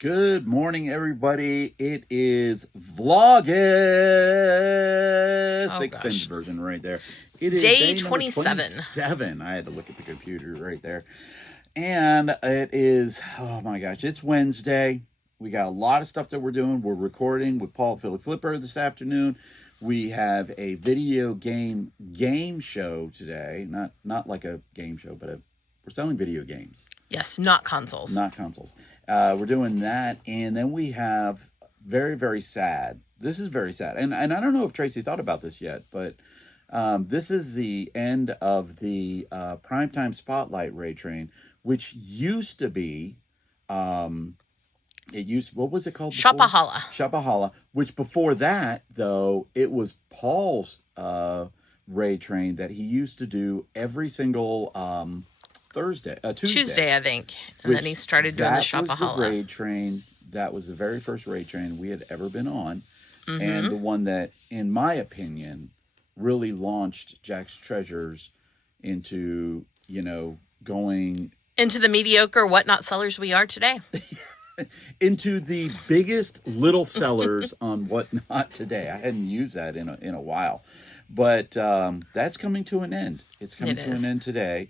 Good morning, everybody. It is Vlogust, Oh extended gosh. version right there. It is Day day number 27. 27. I had to look at the computer right there. And it is, oh my gosh, it's Wednesday. We got a lot of stuff that we're doing. We're recording with Paul Philly Flipper this afternoon. We have a video game show today. Not like a game show, but we're selling video games. Yes, not consoles. Not consoles. We're doing that, and then we have very, very sad. This is very sad, and I don't know if Tracy thought about this yet, but this is the end of the primetime spotlight Ray Train, which used to be, what was it called? Shapahala. Shapahala. Which before that, though, it was Paul's Ray Train that he used to do every single Tuesday, I think. And then he started doing the Shapahala. That was the raid train. That was the very first raid train we had ever been on. Mm-hmm. And the one that, in my opinion, really launched Jack's Treasures into, going... into the mediocre whatnot sellers we are today. Into the biggest little sellers on whatnot today. I hadn't used that in a while. But that's coming to an end. It's coming to an end today.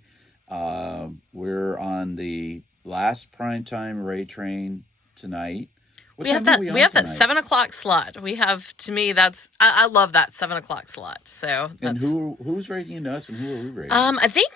We're on the last primetime Ray Train tonight. We have that 7:00 slot. We have, to me, I love that 7:00 slot. So and who's rating into us and who are we rating? I think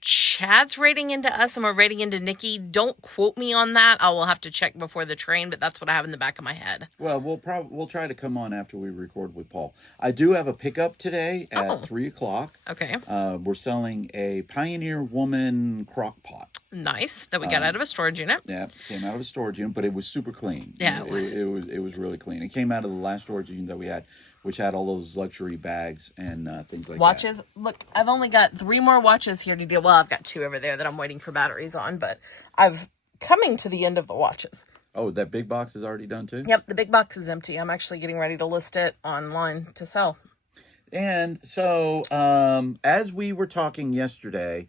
Chad's rating into us and we're rating into Nikki. Don't quote me on that. I will have to check before the train, but that's what I have in the back of my head. Well, we'll try to come on after we record with Paul. I do have a pickup today at 3:00. Okay. We're selling a Pioneer Woman crock pot. Nice. That we got out of a storage unit. Yeah, came out of a storage unit, but it was super clean. Yeah, it was. It was really clean. It came out of the last storage unit that we had, which had all those luxury bags and things like watches. that. Look, I've only got 3 more watches here to deal. Well, I've got 2 over there that I'm waiting for batteries on, but I've coming to the end of the watches. Oh, that big box is already done too? Yep, the big box is empty. I'm actually getting ready to list it online to sell. And so, as we were talking yesterday,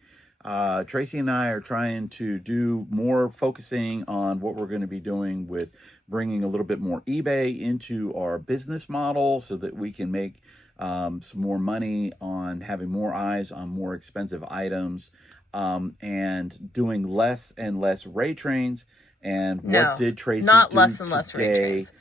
Tracy and I are trying to do more focusing on what we're going to be doing with bringing a little bit more eBay into our business model so that we can make some more money on having more eyes on more expensive items, and doing less and less Ray Trains. And what did Tracy not do less and less Ray Trains.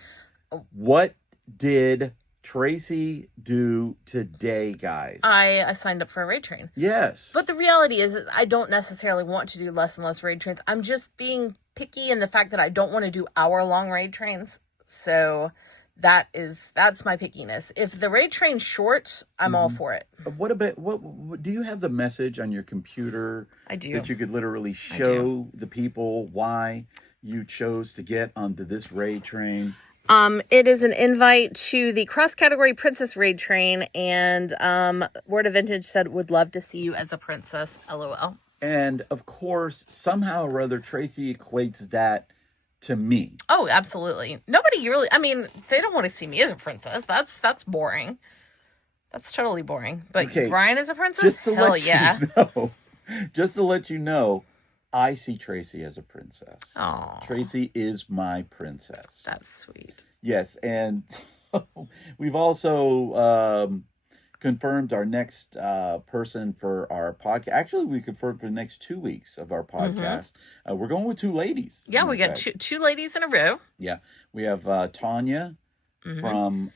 What did Tracy do today, guys? I signed up for a raid train. Yes. But the reality is I don't necessarily want to do less and less raid trains. I'm just being picky in the fact that I don't want to do hour-long raid trains. So that's my pickiness. If the raid train's short, I'm all for it. What about what do you have the message on your computer? I do. That you could literally show the people why you chose to get onto this raid train? It is an invite to the cross-category princess raid train, and Word of Vintage said would love to see you as a princess, LOL. And of course, somehow or other, Tracy equates that to me. Oh, absolutely. Nobody really, I mean, they don't want to see me as a princess. That's boring. That's totally boring. But okay, Brian is a princess? Just to Hell let yeah. you know, just to let you know, I see Tracy as a princess. Aww. Tracy is my princess. That's sweet. Yes, and we've also confirmed our next person for our podcast. Actually, we confirmed for the next 2 weeks of our podcast. We're going with 2 ladies. Yeah, we got two ladies in a row. Yeah, we have Tanya from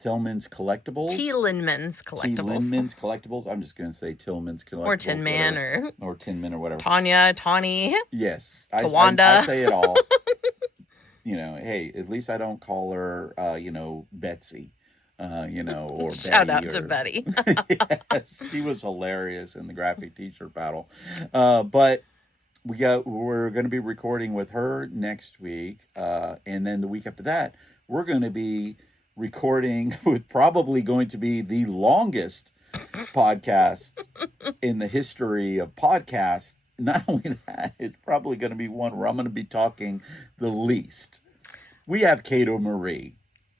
Tillman's Collectibles. Tillman's Collectibles. I'm just going to say Tillman's Collectibles. Or Tin Man or Tin Man or whatever. Tanya, Tawny. Yes. Tawanda. I say it all. Hey, at least I don't call her, Betsy, or Shout Betty. Out to Betty. Yes, she was hilarious in the graphic t-shirt battle. But we're going to be recording with her next week. And then the week after that, we're going to be recording with probably going to be the longest podcast in the history of podcasts. Not only that, it's probably going to be one where I'm going to be talking the least. We have Kato Marie.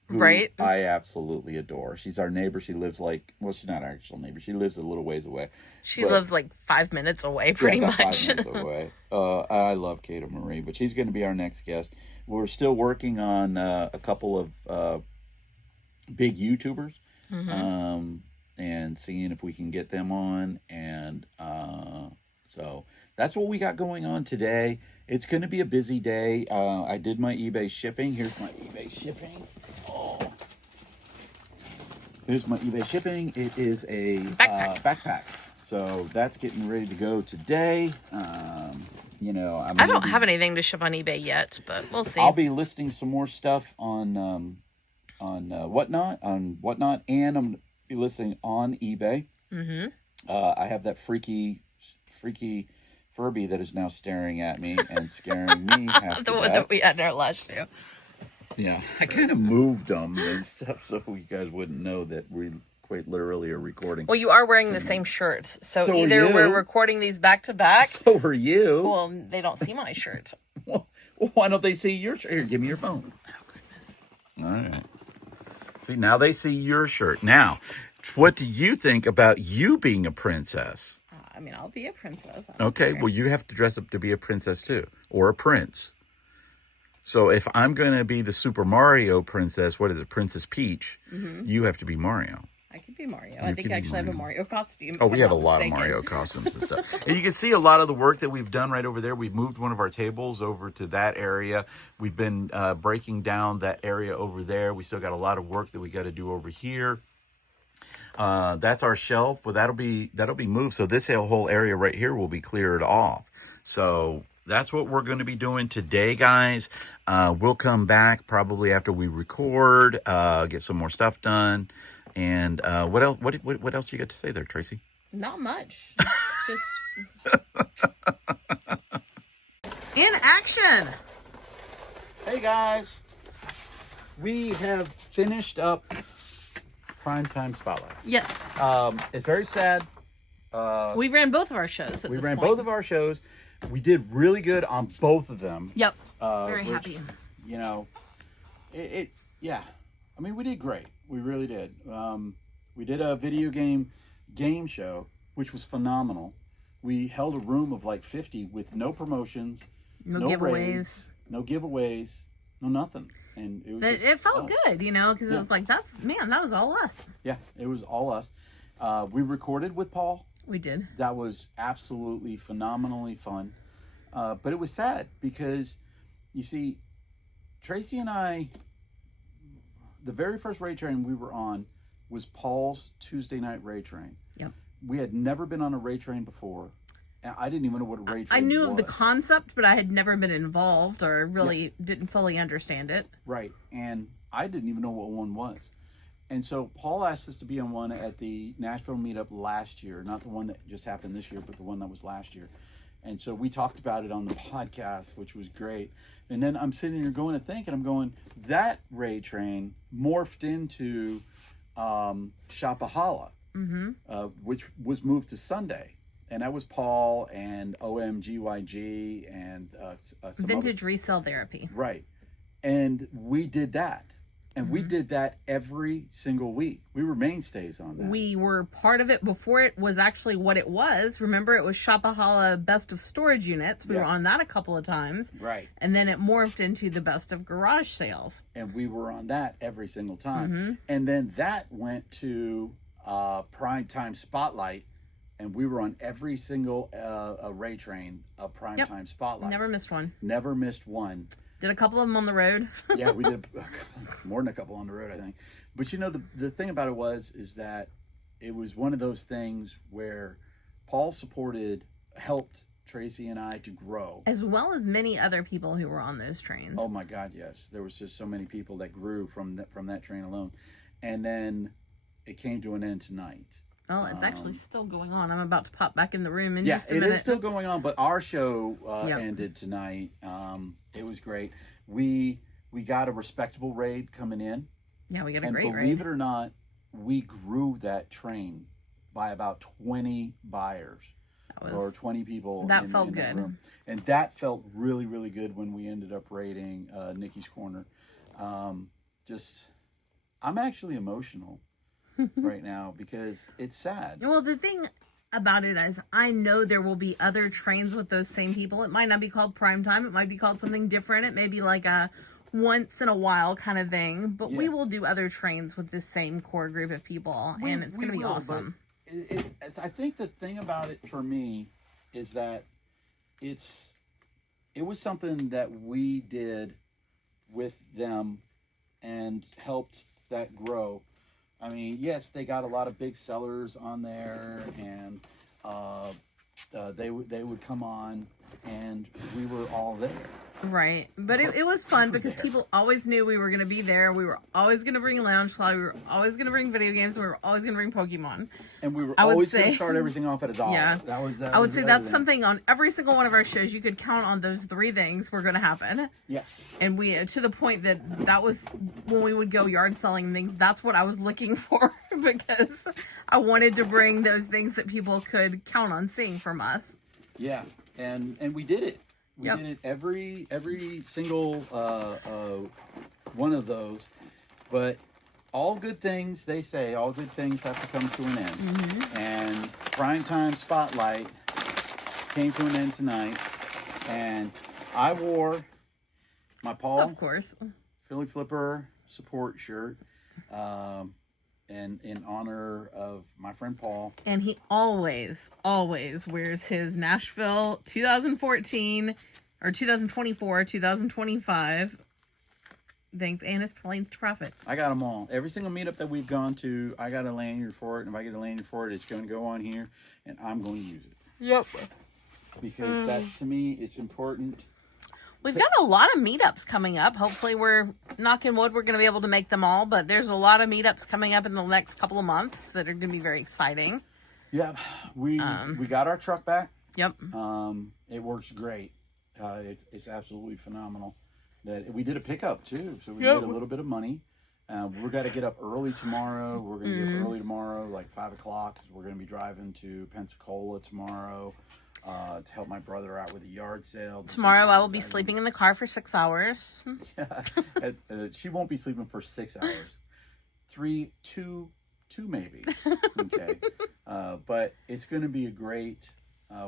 who Right. I absolutely adore. She's our neighbor. She lives like, well, she's not our actual neighbor. She lives a little ways away. She But, lives like 5 minutes away, yeah, pretty about much. 5 minutes away. I love Kata Marie, but she's going to be our next guest. We're still working on a couple of big YouTubers, and seeing if we can get them on. And so that's what we got going on today. It's going to be a busy day. I did my eBay shipping. Here's my eBay shipping. Oh. Here's my eBay shipping. It is a backpack. So that's getting ready to go today. You know, I don't have anything to ship on eBay yet, but we'll see. I'll be listing some more stuff on Whatnot, and I'm be listing on eBay. I have that freaky Furby that is now staring at me and scaring me half the to one death. that we had in our last show. Yeah, I kind of moved them and stuff so you guys wouldn't know that we quite literally are recording. Well, you are wearing the same shirt, so So are either you. we're recording these back to back. So are you. Well, they don't see my shirt. Well, why don't they see your shirt? Here, give me your phone. Oh goodness. All right. See, now they see your shirt. Now, what do you think about you being a princess? I mean, I'll be a princess. Okay, well, you have to dress up to be a princess too, or a prince. So if I'm going to be the Super Mario princess, what is it, Princess Peach, you have to be Mario. I could be Mario. I think I actually have a Mario costume. Oh, we have a lot of Mario costumes and stuff. And you can see a lot of the work that we've done right over there. We've moved one of our tables over to that area. We've been breaking down that area over there. We still got a lot of work that we got to do over here. That's our shelf. Well, that'll be moved. So this whole area right here will be cleared off. So that's what we're going to be doing today, guys. We'll come back probably after we record, get some more stuff done. And what else? What else you got to say there, Tracy? Not much. Just in action. Hey guys, we have finished up Primetime Spotlight. Yes. It's very sad. We ran both of our shows. We ran both of our shows. We did really good on both of them. Yep. Very happy. You know, yeah. I mean, we did great. We really did. We did a video game show, which was phenomenal. We held a room of like 50 with no promotions, No giveaways. raids, no giveaways, no nothing. And it was It felt us. good, you know, because it was like, that was all us. Yeah, it was all us. We recorded with Paul. We did. That was absolutely phenomenally fun. But it was sad because, you see, Tracy and I, the very first raid train we were on was Paul's Tuesday night raid train. Yep. We had never been on a raid train before. And I didn't even know what a raid train was. I knew of the concept, but I had never been involved or really didn't fully understand it. Right. And I didn't even know what one was. And so Paul asked us to be on one at the Nashville meetup last year. Not the one that just happened this year, but the one that was last year. And so we talked about it on the podcast, which was great. And then I'm sitting here going to think, and I'm going, that raid train morphed into Shapahala, which was moved to Sunday. And that was Paul and OMGYG and some Vintage Resale Therapy. Right. And we did that. And we did that every single week. We were mainstays on that. We were part of it before it was actually what it was. Remember, it was Shapahala Best of Storage Units. We were on that a couple of times. Right. And then it morphed into the Best of Garage Sales. And we were on that every single time. And then that went to Primetime Spotlight. And we were on every single raid train of Primetime Spotlight. Never missed one. Never missed one. Did a couple of them on the road. Yeah, we did more than a couple on the road, I think. But you know, the thing about it is that it was one of those things where Paul helped Tracy and I to grow. As well as many other people who were on those trains. Oh my God, yes. There was just so many people that grew from that train alone. And then it came to an end tonight. Well, it's actually still going on. I'm about to pop back in the room in just a minute. Yeah, it is still going on, but our show ended tonight. It was great. We got a respectable raid coming in. Yeah, we got a great raid. And believe it or not, we grew that train by about 20 buyers or 20 people. That felt good. That room. And that felt really, really good when we ended up raiding Nikki's Corner. I'm actually emotional right now because it's sad. Well, the thing about it is I know there will be other trains with those same people. It might not be called prime time. It might be called something different. It may be like a once in a while kind of thing. But we will do other trains with this same core group of people, and it's going to be awesome. I think the thing about it for me is that it was something that we did with them and helped that grow. I mean, yes, they got a lot of big sellers on there, and they would come on, and we were all there. Right. But it was fun because people always knew we were going to be there. We were always going to bring Loungefly. We were always going to bring video games. We were always going to bring Pokemon. And we were always going to start everything off at $1. Yeah. I would say that's something on every single one of our shows. You could count on those 3 things were going to happen. Yeah. And we, to the point that was when we would go yard selling things, that's what I was looking for because I wanted to bring those things that people could count on seeing from us. Yeah. And we did it. We did it every single one of those. But all good things, they say, all good things have to come to an end. Mm-hmm. And Primetime Spotlight came to an end tonight. And I wore my Paul, of course, Philly Flipper support shirt. And in honor of my friend Paul. And he always wears his Nashville 2014 or 2024, 2025 things and his Planes to Profit. I got them all. Every single meetup that we've gone to, I got a lanyard for it. And if I get a lanyard for it, it's going to go on here and I'm going to use it. Yep. Because that, to me, it's important. We've got a lot of meetups coming up. Hopefully we're, knocking wood, we're going to be able to make them all. But there's a lot of meetups coming up in the next couple of months that are going to be very exciting. Yeah. We got our truck back. Yep. It works great. It's absolutely phenomenal. That we did a pickup, too. So we made a little bit of money. We're going to get up early tomorrow. We're going to get up early tomorrow, like 5 o'clock. We're going to be driving to Pensacola tomorrow. To help my brother out with a yard sale. Tomorrow I will be sleeping in the car for 6 hours. Yeah, she won't be sleeping for 6 hours. 2 maybe. Okay, but it's going to be a great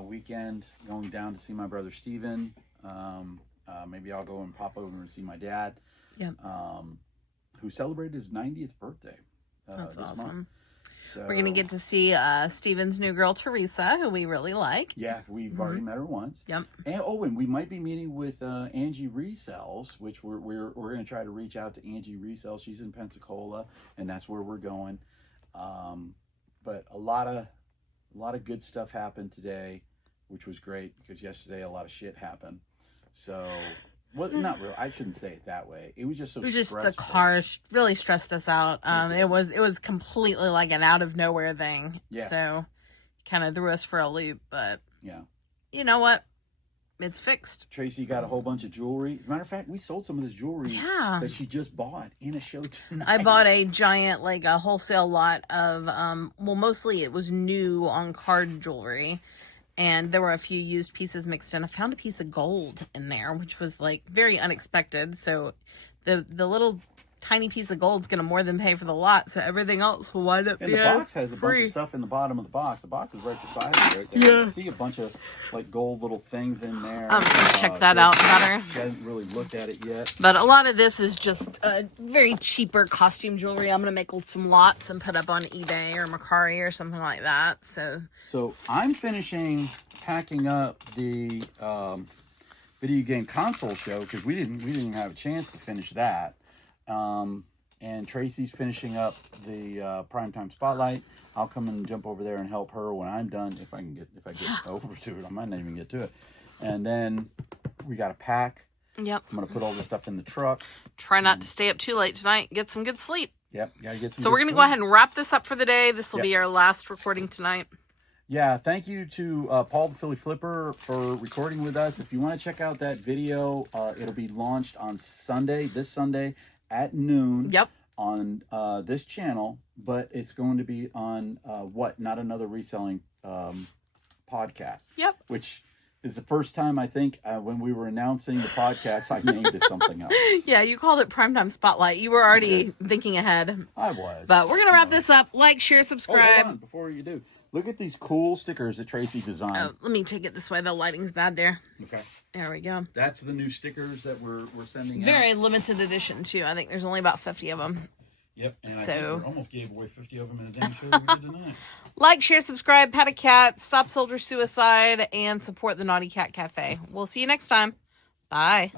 weekend. Going down to see my brother Steven. Maybe I'll go and pop over and see my dad. Yep. Who celebrated his 90th birthday. That's awesome. Month. So, we're going to get to see Steven's new girl, Teresa, who we really like. Yeah, we've already met her once. Yep. And we might be meeting with Angie Resells, which we're going to try to reach out to Angie Resells. She's in Pensacola, and that's where we're going. But a lot of good stuff happened today, which was great because yesterday a lot of shit happened. So. Well, not really. I shouldn't say it that way. It was just so stressful. The car really stressed us out. It was completely like an out of nowhere thing. Yeah. So, kind of threw us for a loop. But yeah, you know what? It's fixed. Tracy got a whole bunch of jewelry. As a matter of fact, we sold some of this jewelry that she just bought in a show tonight. I bought a giant, like a wholesale lot of, mostly it was new on card jewelry. And there were a few used pieces mixed in. I found a piece of gold in there, which was like very unexpected. So the little tiny piece of gold's going to more than pay for the lot. So everything else will wind up being free. And the box has a bunch of stuff in the bottom of the box. The box is right beside it right there. Yeah. You see a bunch of like gold little things in there. I'm going to check that out better. She hasn't really looked at it yet. But a lot of this is just very cheaper costume jewelry. I'm going to make some lots and put up on eBay or Mercari or something like that. So I'm finishing packing up the video game console show because we didn't have a chance to finish that. And Tracy's finishing up the Primetime Spotlight. I'll come and jump over there and help her when I'm done. If I get over to it, I might not even get to it. And then we got to pack. Yep. I'm gonna put all this stuff in the truck. Try not to stay up too late tonight. Get some good sleep. Yep. Gotta get some. So we're gonna go ahead and wrap this up for the day. This will be our last recording tonight. Yeah, thank you to Paul the Philly Flipper for recording with us. If you want to check out that video, it'll be launched on this Sunday at noon. Yep. On this channel, but it's going to be on Not Another Reselling podcast. Yep. Which is the first time I think when we were announcing the podcast, I named it something else. Yeah, you called it Primetime Spotlight. You were already thinking ahead. I was. But we're going to wrap this up. Like, share, Oh, subscribe. hold on, before you do. Look at these cool stickers that Tracy designed. Oh, let me take it this way. The lighting's bad there. Okay. There we go. That's the new stickers that we're sending out. Very limited edition, too. I think there's only about 50 of them. Yep, and I So- think we almost gave away 50 of them in a damn show we did tonight. Like, share, subscribe, pet a cat, stop soldier suicide, and support the Naughty Cat Cafe. We'll see you next time. Bye.